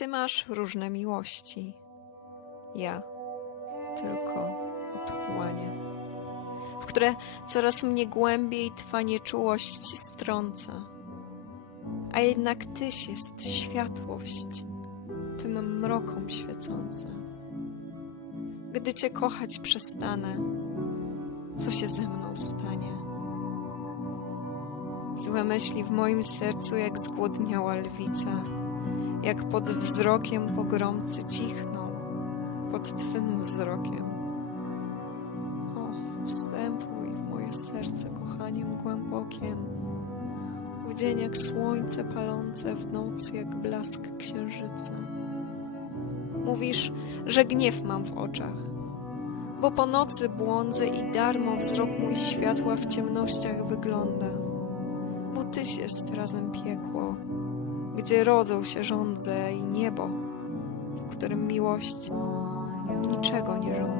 Ty masz różne miłości. Ja tylko otchłanie, w które coraz mnie głębiej Twa nieczułość strąca. A jednak Tyś jest światłość, tym mrokom świecąca. Gdy Cię kochać przestanę, co się ze mną stanie? Złe myśli w moim sercu jak zgłodniała lwica, jak pod wzrokiem pogromcy cichną, pod Twym wzrokiem. O, wstępuj w moje serce kochaniem głębokiem, w dzień jak słońce palące, w noc jak blask księżyca. Mówisz, że gniew mam w oczach, bo po nocy błądzę i darmo wzrok mój światła w ciemnościach wygląda bo Tyś jest razem piekło, gdzie rodzą się żądze i niebo, w którym miłość niczego nie żąda.